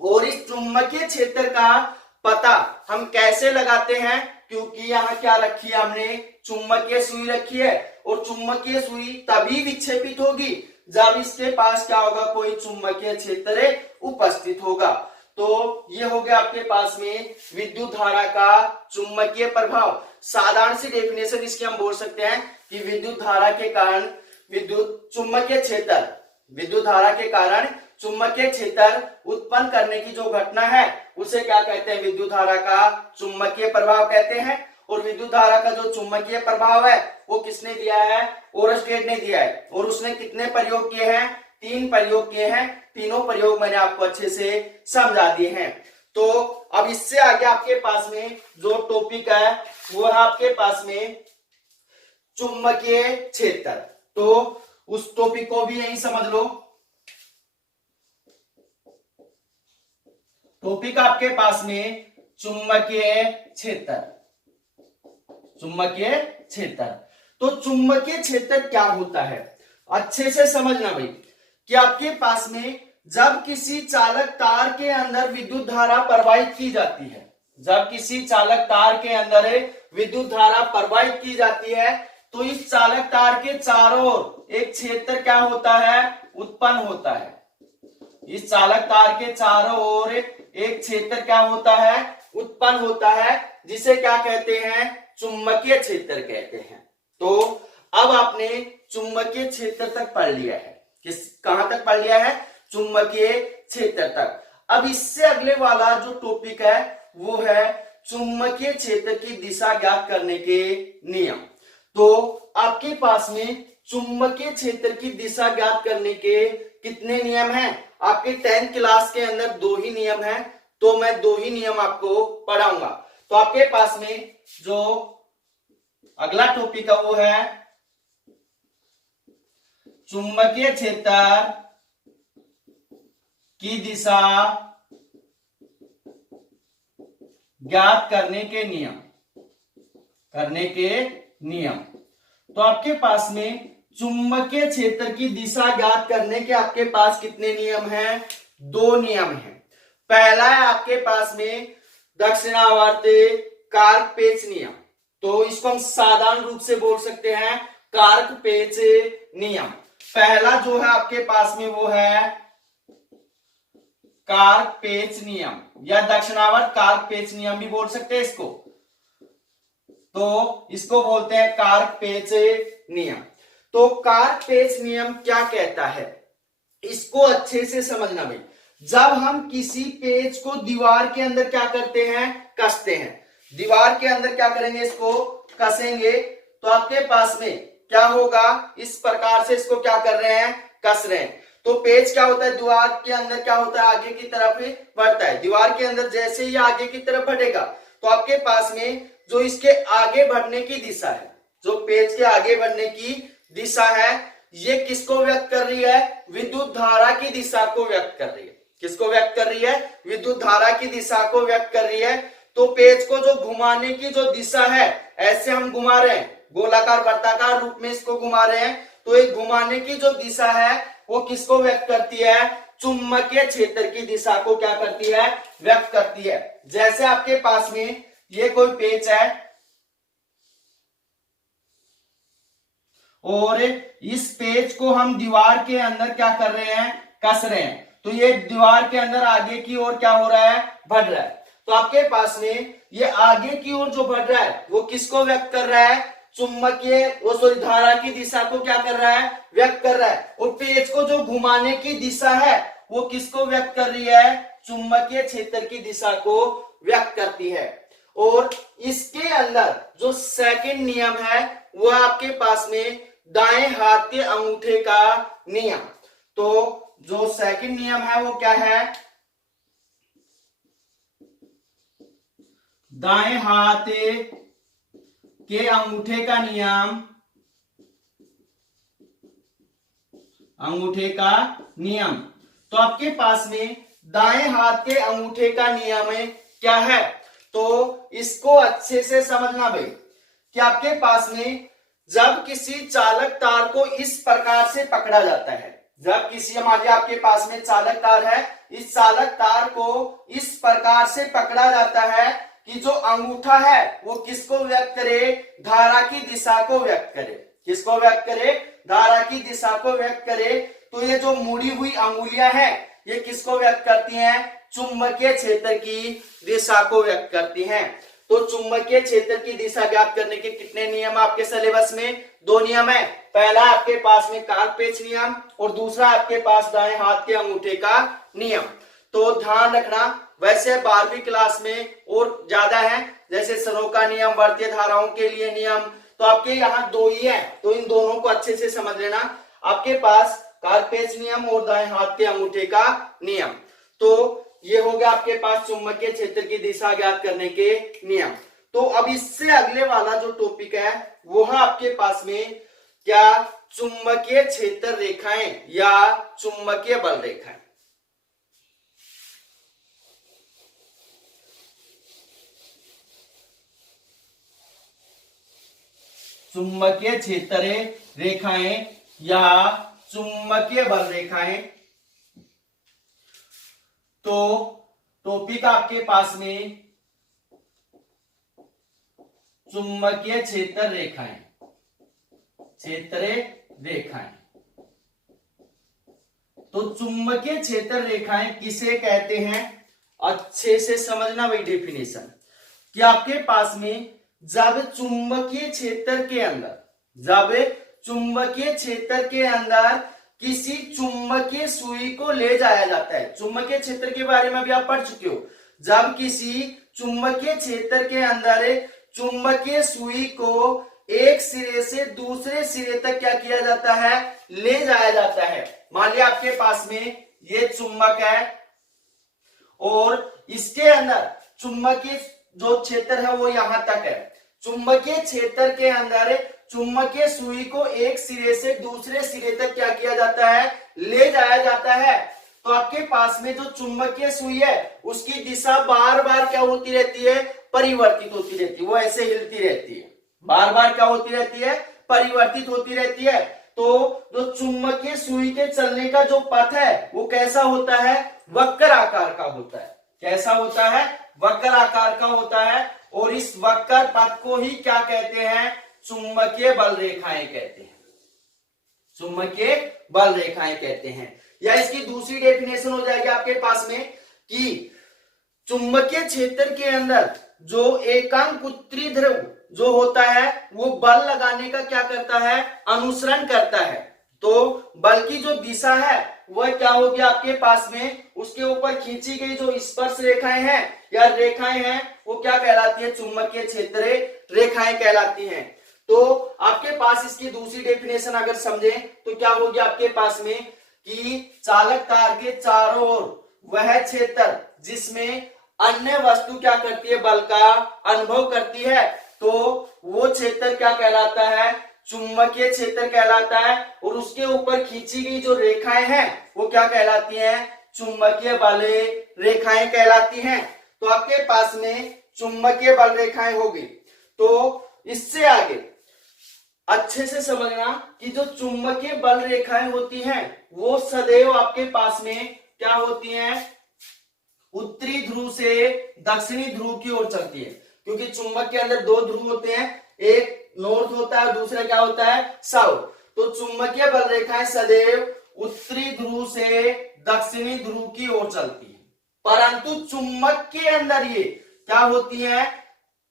और इस चुंबकीय क्षेत्र का पता हम कैसे लगाते हैं, क्योंकि यहाँ क्या रखी है हमने, चुंबकीय सुई रखी है। और चुंबकीय सुई तभी विक्षेपित होगी जब इसके पास क्या होगा, कोई चुंबकीय क्षेत्र उपस्थित होगा। तो ये हो गया आपके पास में विद्युत धारा का चुंबकीय प्रभाव। साधारण सी डेफिनेशन इसकी हम बोल सकते हैं कि विद्युत धारा के कारण विद्युत चुंबकीय क्षेत्र, विद्युत धारा के कारण चुंबकीय क्षेत्र उत्पन्न करने की जो घटना है उसे क्या कहते हैं, विद्युत धारा का चुंबकीय प्रभाव कहते हैं। और विद्युत धारा का जो चुंबकीय प्रभाव है वो किसने दिया है, ओरस्टेड ने दिया है। और उसने कितने प्रयोग किए हैं, 3 प्रयोग किए हैं। तीनों प्रयोग मैंने आपको अच्छे से समझा दिए हैं। तो अब इससे आगे आपके पास में जो टॉपिक है वो है आपके पास में चुंबकीय क्षेत्र। तो उस टॉपिक को भी यही समझ लो। टॉपिक आपके पास में चुंबकीय क्षेत्र, चुंबकीय क्षेत्र। तो चुंबकीय क्षेत्र क्या होता है, अच्छे से समझना भाई कि आपके पास में जब किसी चालक तार के अंदर विद्युत धारा प्रवाहित की जाती है, जब किसी चालक तार के अंदर विद्युत धारा प्रवाहित की जाती है तो इस चालक तार के चारों ओर एक क्षेत्र क्या होता है, उत्पन्न होता है। इस चालक तार के चारों ओर एक क्षेत्र क्या होता है, उत्पन्न होता है, जिसे क्या कहते हैं, चुंबकीय क्षेत्र कहते हैं। तो अब आपने चुंबकीय क्षेत्र तक पढ़ लिया है। कहां तक पढ़ लिया है, चुंबकीय क्षेत्र तक। अब इससे अगले वाला जो टॉपिक है वो है चुंबकीय क्षेत्र की दिशा ज्ञात करने के नियम। तो आपके पास में चुंबकीय क्षेत्र की दिशा ज्ञात करने के कितने नियम हैं, आपके 10th क्लास के अंदर 2 ही नियम हैं। तो मैं 2 ही नियम आपको पढ़ाऊंगा। तो आपके पास में जो अगला टॉपिक है वो है चुंबकीय क्षेत्र की दिशा ज्ञात करने के नियम। तो आपके पास में चुंबकीय क्षेत्र की दिशा ज्ञात करने के आपके पास कितने नियम हैं? 2 नियम हैं। पहला है आपके पास में दक्षिणावर्ती कारक पेच नियम, तो इसको हम साधारण रूप से बोल सकते हैं कारक पेच नियम। पहला जो है आपके पास में वो है कारक पेच नियम या दक्षिणावर्त कारक पेच नियम भी बोल सकते हैं इसको, तो इसको बोलते हैं कारक पेच नियम। तो कारक पेच नियम क्या कहता है, इसको अच्छे से समझना भाई। जब हम किसी पेच को दीवार के अंदर क्या करते हैं? कसते हैं। दीवार के अंदर क्या करेंगे? इसको कसेंगे, तो आपके पास में क्या होगा? इस प्रकार से इसको क्या कर रहे हैं? कस रहे हैं। तो पेच क्या होता है? दीवार के अंदर क्या होता है? आगे की तरफ बढ़ता है। दीवार के अंदर जैसे ही आगे की तरफ बढ़ेगा तो आपके पास में जो इसके आगे बढ़ने की दिशा है, जो पेच के आगे बढ़ने की दिशा है, ये किसको व्यक्त कर रही है? विद्युत धारा की दिशा को व्यक्त कर रही है। किसको व्यक्त कर रही है? विद्युत धारा की दिशा को व्यक्त कर रही है। तो पेच को जो घुमाने की जो दिशा है, ऐसे हम घुमा रहे हैं, गोलाकार वर्ताकार रूप में इसको घुमा रहे हैं, तो एक घुमाने की जो दिशा है वो किसको व्यक्त करती है? चुंबकीय क्षेत्र की दिशा को क्या करती है? व्यक्त करती है। जैसे आपके पास में ये कोई पेच है और इस पेच को हम दीवार के अंदर क्या कर रहे हैं? कस रहे हैं। तो ये दीवार के अंदर आगे की ओर क्या हो रहा है? बढ़ रहा है। तो आपके पास में ये आगे की ओर जो बढ़ रहा है वो किसको व्यक्त कर रहा है? चुंबकीय धारा की दिशा को क्या कर रहा है? व्यक्त कर रहा है। और पेच को जो घुमाने की दिशा है वो किसको व्यक्त कर रही है? चुंबकीय क्षेत्र की दिशा को व्यक्त करती है। और इसके अंदर जो सेकंड नियम है वो आपके पास में दाएं हाथ के अंगूठे का नियम। तो जो सेकंड नियम है वो क्या है? दाएं हाथ के अंगूठे का नियम। अंगूठे का नियम। तो आपके पास में दाएं हाथ के अंगूठे का नियम क्या है? तो इसको अच्छे से समझना भाई कि आपके पास में जब किसी चालक तार को इस प्रकार से पकड़ा जाता है, जब किसी मान लीजिए आपके पास में चालक तार है, इस चालक तार को इस प्रकार से पकड़ा जाता है कि जो अंगूठा है वो किसको व्यक्त करे? धारा की दिशा को व्यक्त करे। किसको व्यक्त करे? धारा की दिशा को व्यक्त करे। तो ये जो मुड़ी हुई अंगुलियां हैं ये किसको व्यक्त करती हैं? चुंबकीय क्षेत्र की दिशा को व्यक्त करती हैं। तो चुंबकीय क्षेत्र की दिशा ज्ञात करने के कितने नियम आपके सिलेबस में? 2 नियम है। पहला आपके पास में कारक पेच नियम और दूसरा आपके पास दाएं हाथ के अंगूठे का नियम। तो ध्यान रखना, वैसे 12वीं क्लास में और ज्यादा है, जैसे सरोका नियम, वर्तीय धाराओं के लिए नियम, तो आपके यहाँ 2 ही है, तो इन दोनों को अच्छे से समझ लेना। आपके पास कारक पेच नियम और दाएं हाथ के अंगूठे का नियम। तो ये हो गया आपके पास चुंबकीय क्षेत्र की दिशा ज्ञात करने के नियम। तो अब इससे अगले वाला जो टॉपिक है वो है आपके पास में क्या? चुंबकीय क्षेत्र रेखाएं या चुंबकीय बल रेखाएं। चुंबकीय क्षेत्र रेखाएं या चुंबकीय बल रेखाएं। तो टॉपिक आपके पास में चुंबकीय क्षेत्र रेखाएं, क्षेत्र रेखाएं। तो चुंबकीय क्षेत्र रेखाएं किसे कहते हैं? अच्छे से समझना भाई डेफिनेशन कि आपके पास में जब चुंबकीय क्षेत्र के अंदर, जब चुंबकीय क्षेत्र के अंदर किसी चुंबकीय सुई को ले जाया जाता है। चुंबकीय क्षेत्र के बारे में भी आप पढ़ चुके हो। जब किसी चुंबकीय क्षेत्र के अंदर चुंबकीय सुई को एक सिरे से दूसरे सिरे तक क्या किया जाता है? ले जाया जाता है। मान लिया आपके पास में ये चुंबक है और इसके अंदर चुंबकीय जो क्षेत्र है वो यहां तक है। चुंबकीय क्षेत्र के अंदर चुंबकीय सुई को एक सिरे से दूसरे सिरे तक क्या किया जाता है, ले जाया जाता है। तो आपके पास में जो चुंबकीय सुई है उसकी दिशा बार बार क्या होती रहती है, परिवर्तित होती रहती है, वो ऐसे हिलती रहती है, बार बार क्या होती रहती है, परिवर्तित होती रहती है। तो जो चुंबकीय सुई के चलने का जो पथ है वो कैसा होता है, वक्र आकार का होता है। कैसा होता है, वक्र आकार का होता है। और इस वक्र पथ को ही क्या कहते हैं, चुंबकीय बल रेखाएं कहते हैं, चुंबकीय बल रेखाएं कहते हैं। या इसकी दूसरी डेफिनेशन हो जाएगी आपके पास में कि चुंबकीय क्षेत्र के अंदर जो एकांक उत्तरी ध्रुव जो होता है वो बल लगाने का क्या करता है, अनुसरण करता है। तो बल की जो दिशा है वह क्या होगी आपके पास में, उसके ऊपर खींची गई जो स्पर्श रेखाएं हैं या रेखाएं हैं वो क्या कहलाती है, चुंबकीय क्षेत्र रेखाएं कहलाती हैं। तो आपके पास इसकी दूसरी डेफिनेशन अगर समझें तो क्या होगी आपके पास में कि चालक तार के चारों ओर वह क्षेत्र जिसमें अन्य वस्तु क्या करती है, बल का अनुभव करती है, तो वो क्षेत्र क्या कहलाता है, चुंबकीय क्षेत्र कहलाता है। और उसके ऊपर खींची गई जो रेखाएं हैं वो क्या कहलाती हैं, चुंबकीय बल रेखाएं कहलाती हैं। तो आपके पास में चुंबकीय बल रेखाएं होगी। तो इससे आगे अच्छे से समझना कि जो चुंबकीय बल रेखाएं होती हैं वो सदैव आपके पास में क्या होती हैं, उत्तरी ध्रुव से दक्षिणी ध्रुव की ओर चलती है। क्योंकि चुंबक के अंदर दो ध्रुव होते हैं, एक नॉर्थ होता है, दूसरा क्या होता है, साउथ। तो चुंबकीय बल रेखाएं सदैव उत्तरी ध्रुव से दक्षिणी ध्रुव की ओर चलती है। परंतु चुंबक के अंदर ये क्या होती है,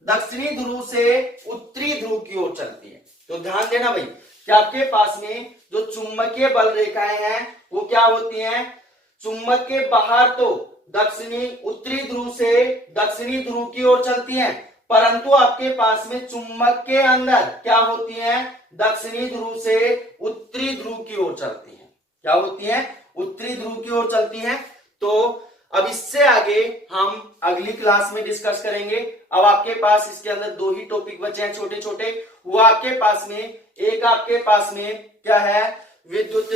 दक्षिणी ध्रुव से उत्तरी ध्रुव की ओर चलती है। तो ध्यान देना भाई कि आपके पास में जो चुंबकीय बल रेखाएं हैं वो क्या होती हैं, चुंबक के बाहर तो दक्षिणी उत्तरी ध्रुव से दक्षिणी ध्रुव की ओर चलती हैं, परंतु आपके पास में चुंबक के अंदर क्या होती हैं, दक्षिणी ध्रुव से उत्तरी ध्रुव की ओर चलती हैं। क्या होती हैं, उत्तरी ध्रुव की ओर चलती हैं। तो अब इससे आगे हम अगली क्लास में डिस्कस करेंगे। अब आपके पास इसके अंदर दो ही टॉपिक बचे हैं छोटे छोटे। वो आपके पास में एक आपके पास में क्या है, विद्युत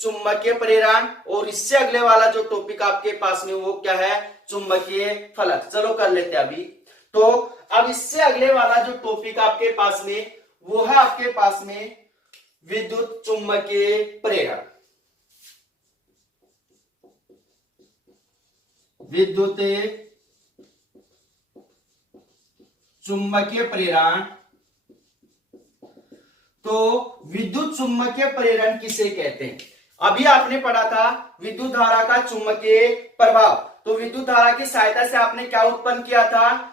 चुंबकीय प्रेरण, और इससे अगले वाला जो टॉपिक आपके पास में वो क्या है, चुंबकीय फलक। चलो कर लेते हैं अभी। तो अब इससे अगले वाला जो टॉपिक आपके पास में वो है आपके पास में विद्युत चुंबकीय प्रेरण। विद्युत चुंबकीय प्रेरण। तो विद्युत चुंबकीय प्रेरण किसे कहते हैं, अभी आपने पढ़ा था विद्युत धारा का चुंबकीय प्रभाव। तो विद्युत धारा की सहायता से आपने क्या उत्पन्न किया था,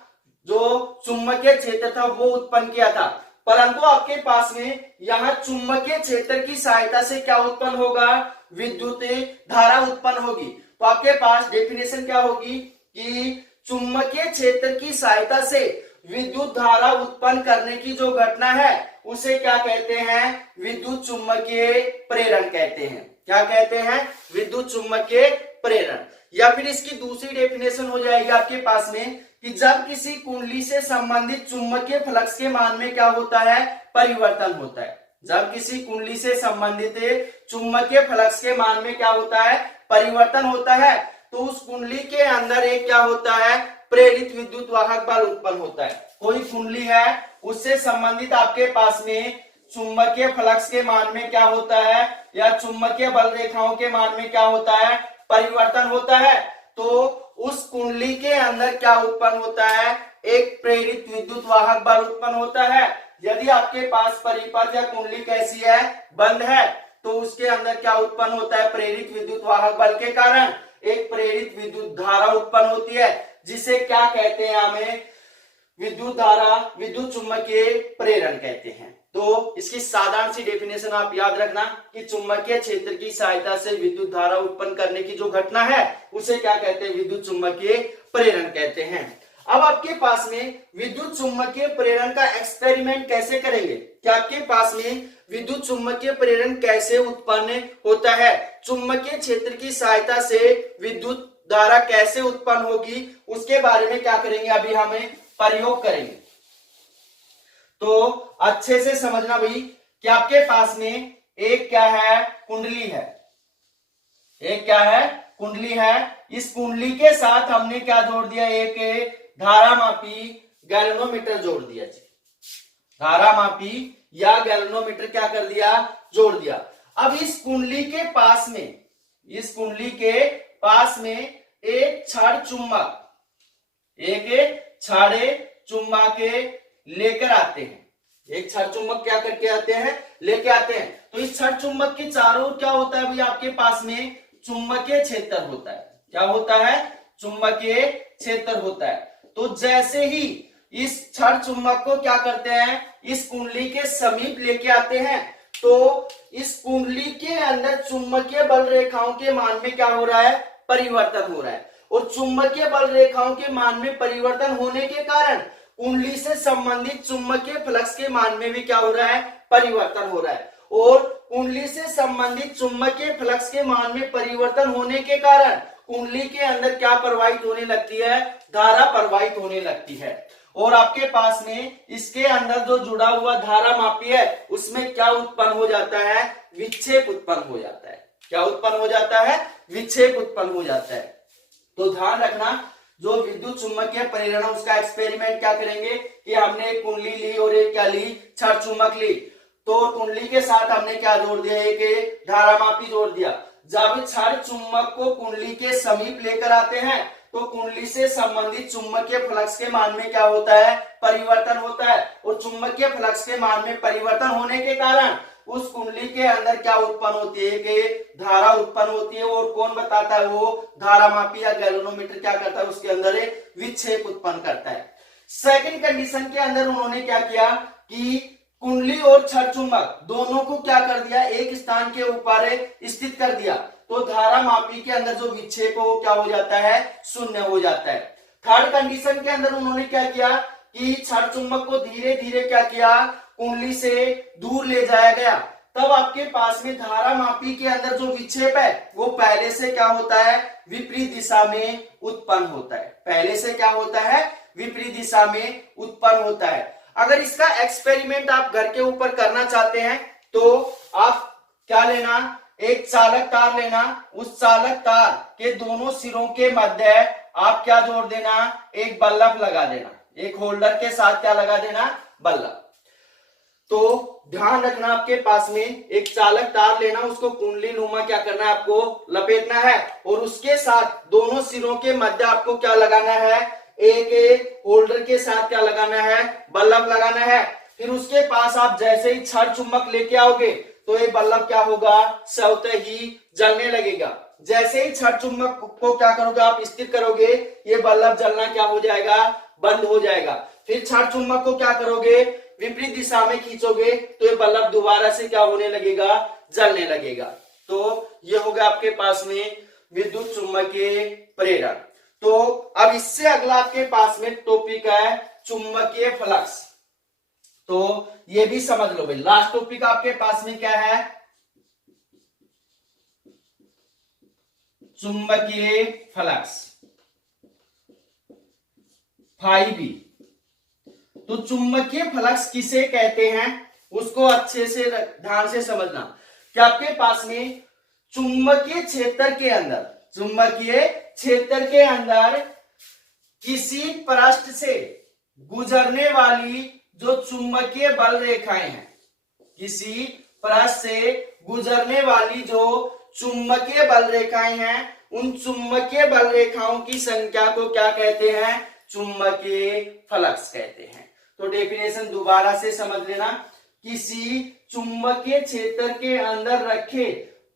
जो चुंबकीय क्षेत्र था वो उत्पन्न किया था। परंतु आपके पास में यहां चुंबकीय क्षेत्र की सहायता से क्या उत्पन्न होगा, विद्युत धारा उत्पन्न होगी। तो आपके पास डेफिनेशन क्या होगी कि चुंबकीय क्षेत्र की सहायता से विद्युत धारा उत्पन्न करने की जो घटना है उसे क्या कहते हैं, विद्युत चुंबकीय प्रेरण कहते हैं। क्या कहते हैं, विद्युत चुंबकीय प्रेरण। या फिर इसकी दूसरी डेफिनेशन हो जाएगी आपके पास में कि जब किसी कुंडली से संबंधित चुंबकीय फ्लक्स के मान में क्या होता है, परिवर्तन होता है। जब किसी कुंडली से संबंधित चुंबकीय फ्लक्स के मान में क्या होता है, परिवर्तन होता है, तो उस कुंडली के अंदर एक क्या होता है, प्रेरित विद्युत वाहक बल उत्पन्न होता है। कोई कुंडली है उससे संबंधित आपके पास में चुंबकीय फ्लक्स के मान में क्या होता है या चुंबकीय बल रेखाओं के मान में क्या होता है, परिवर्तन होता है। तो उस कुंडली के अंदर क्या उत्पन्न होता है, एक प्रेरित विद्युत वाहक बल उत्पन्न होता है। यदि आपके पास परिपथ या कुंडली कैसी है, बंद है, तो उसके अंदर क्या उत्पन्न होता है, प्रेरित विद्युत वाहक बल के कारण एक प्रेरित विद्युत धारा उत्पन्न होती है, जिसे क्या कहते हैं, हमें विद्युत धारा, विद्युत चुंबकीय प्रेरण कहते हैं। तो इसकी साधारण सी डेफिनेशन आप याद रखना कि चुंबकीय क्षेत्र की सहायता से विद्युत धारा उत्पन्न करने की जो घटना है उसे क्या कहते हैं, विद्युत चुंबकीय प्रेरण कहते हैं। अब आपके पास में विद्युत चुंबकीय प्रेरण का एक्सपेरिमेंट कैसे करेंगे, कि आपके पास में विद्युत चुंबकीय प्रेरण कैसे उत्पन्न होता है, चुंबकीय क्षेत्र की सहायता से विद्युत धारा कैसे उत्पन्न होगी, उसके बारे में क्या करेंगे, अभी हमें प्रयोग करेंगे। तो अच्छे से समझना भाई कि आपके पास में एक क्या है, कुंडली है, एक क्या है, कुंडली है। इस कुंडली के साथ हमने क्या जोड़ दिया, एक धारामापी गैल्वेनोमीटर जोड़ दिया जी, धारामापी या गैल्वेनोमीटर क्या कर दिया, जोड़ दिया। अब इस कुंडली के पास में, इस कुंडली के पास में एक क्षार चुंबक, एक क्षारे चुंबक लेकर आते हैं, एक क्षार चुंबक क्या करके आते हैं, लेके आते हैं। तो इस क्षार चुंबक के चारों ओर क्या होता है भाई, आपके पास में चुंबकीय क्षेत्र होता है। क्या होता है, चुंबकीय क्षेत्र होता है। तो जैसे ही इस क्षार चुंबक को क्या करते हैं, इस कुंडली के समीप लेके आते हैं, तो इस कुंडली के अंदर चुंबकीय बल रेखाओं के मान में क्या हो रहा है, परिवर्तन हो रहा है। और चुंबकीय बल रेखाओं के मान में परिवर्तन होने के कारण कुंडली से संबंधित चुंबकीय फ्लक्स के मान में भी क्या हो रहा है, परिवर्तन हो रहा है। और कुंडली से संबंधित चुंबकीय फ्लक्स के मान में परिवर्तन होने के कारण कुंडली के अंदर क्या प्रवाहित होने लगती है, धारा प्रवाहित होने लगती है। और आपके पास में इसके अंदर जो जुड़ा हुआ धारा मापी है उसमें क्या उत्पन्न हो जाता है, विक्षेप उत्पन्न हो जाता है। क्या उत्पन्न हो जाता है, विक्षेप उत्पन्न हो जाता है। तो ध्यान रखना, जो विद्युत चुंबकीय प्रेरण उसका एक्सपेरिमेंट क्या करेंगे कि हमने एक कुंडली ली और एक क्या ली, क्षार चुंबक ली। तो कुंडली के साथ हमने क्या जोड़ दिया, एक धारामापी जोड़ दिया। जब क्षार चुंबक को कुंडली के समीप लेकर आते हैं तो कुंडली से संबंधित चुंबकीय फ्लक्स के मान में क्या होता है, परिवर्तन होता है। और चुंबकीय फ्लक्स के मान में परिवर्तन होने के कारण उस कुंडली के अंदर क्या उत्पन्न होती है, कि धारा उत्पन्न होती है। और कौन बताता है, वो धारामापी या गैल्वेनोमीटर क्या करता है, उसके अंदर एक विक्षेप उत्पन्न करता है। सेकंड कंडीशन के अंदर उन्होंने क्या किया कि कुंडली और क्षार चुंबक दोनों को क्या कर दिया, एक स्थान के ऊपर स्थित कर दिया। तो धारामापी के अंदर जो विक्षेप है वो क्या हो जाता है, शून्य हो जाता है। थर्ड कंडीशन के अंदर उन्होंने क्या किया कि क्षार चुंबक को धीरे धीरे क्या किया, कुंडली से दूर ले जाया गया। तब आपके पास में धारामापी के अंदर जो विक्षेप है वो पहले से क्या होता है, विपरीत दिशा में उत्पन्न होता है। पहले से क्या होता है, विपरीत दिशा में उत्पन्न होता है। अगर इसका एक्सपेरिमेंट आप घर के ऊपर करना चाहते हैं तो आप क्या लेना, एक चालक तार लेना। उस चालक तार के दोनों सिरों के मध्य आप क्या जोड़ देना, एक बल्ब लगा देना। एक होल्डर के साथ क्या लगा देना, बल्ब। तो ध्यान रखना, आपके पास में एक चालक तार लेना, उसको कुंडली नुमा क्या करना है, आपको लपेटना है। और उसके साथ दोनों सिरों के मध्य आपको क्या लगाना है, एक होल्डर के साथ क्या लगाना है, बल्ब लगाना है। फिर उसके पास आप जैसे ही क्षार चुंबक लेके आओगे तो ये बल्ब क्या होगा, स्वतः ही जलने लगेगा। जैसे ही क्षार चुंबक को क्या करोगे, आप स्थिर करोगे, ये बल्ब जलना क्या हो जाएगा, बंद हो जाएगा। फिर क्षार चुंबक को क्या करोगे, विपरीत दिशा में खींचोगे तो ये बल्ब दोबारा से क्या होने लगेगा, जलने लगेगा। तो ये होगा आपके पास में विद्युत चुंबकीय प्रेरण। तो अब इससे अगला आपके पास में टॉपिक है चुंबकीय फ्लक्स। तो ये भी समझ लो भाई, लास्ट टॉपिक आपके पास में क्या है, चुंबकीय फ्लक्स 5B। तो चुंबकीय फ्लक्स किसे कहते हैं उसको अच्छे से ध्यान से समझना कि आपके पास में चुंबकीय क्षेत्र के अंदर, चुंबकीय क्षेत्र के अंदर किसी पृष्ठ से गुजरने वाली जो चुंबकीय बल रेखाएं हैं, किसी पृष्ठ से गुजरने वाली जो चुंबकीय बल रेखाएं हैं, उन चुंबकीय बल रेखाओं की संख्या को क्या कहते हैं, चुंबकीय फ्लक्स कहते हैं। तो डेफिनेशन दोबारा से समझ लेना, किसी चुंबकीय क्षेत्र के अंदर रखे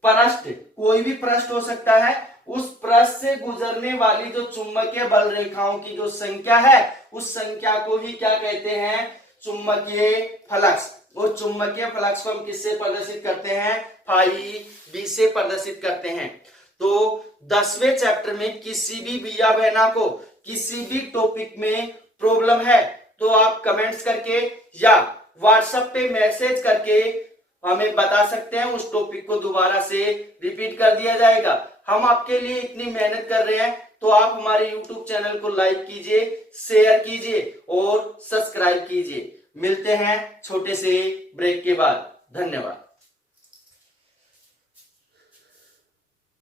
पृष्ठ, कोई भी पृष्ठ हो सकता है, उस पृष्ठ से गुजरने वाली जो चुंबकीय बल रेखाओं की जो संख्या है उस संख्या को ही क्या कहते हैं, चुंबकीय फ्लक्स। और चुंबकीय फ्लक्स को हम किससे प्रदर्शित करते हैं, φB से प्रदर्शित करते हैं। तो 10वें चैप्टर में किसी भी भैया बहना को किसी भी टॉपिक में प्रॉब्लम है तो आप कमेंट्स करके या व्हाट्सएप पे मैसेज करके हमें बता सकते हैं, उस टॉपिक को दोबारा से रिपीट कर दिया जाएगा। हम आपके लिए इतनी मेहनत कर रहे हैं तो आप हमारे YouTube चैनल को लाइक कीजिए, शेयर कीजिए और सब्सक्राइब कीजिए। मिलते हैं छोटे से ब्रेक के बाद। धन्यवाद।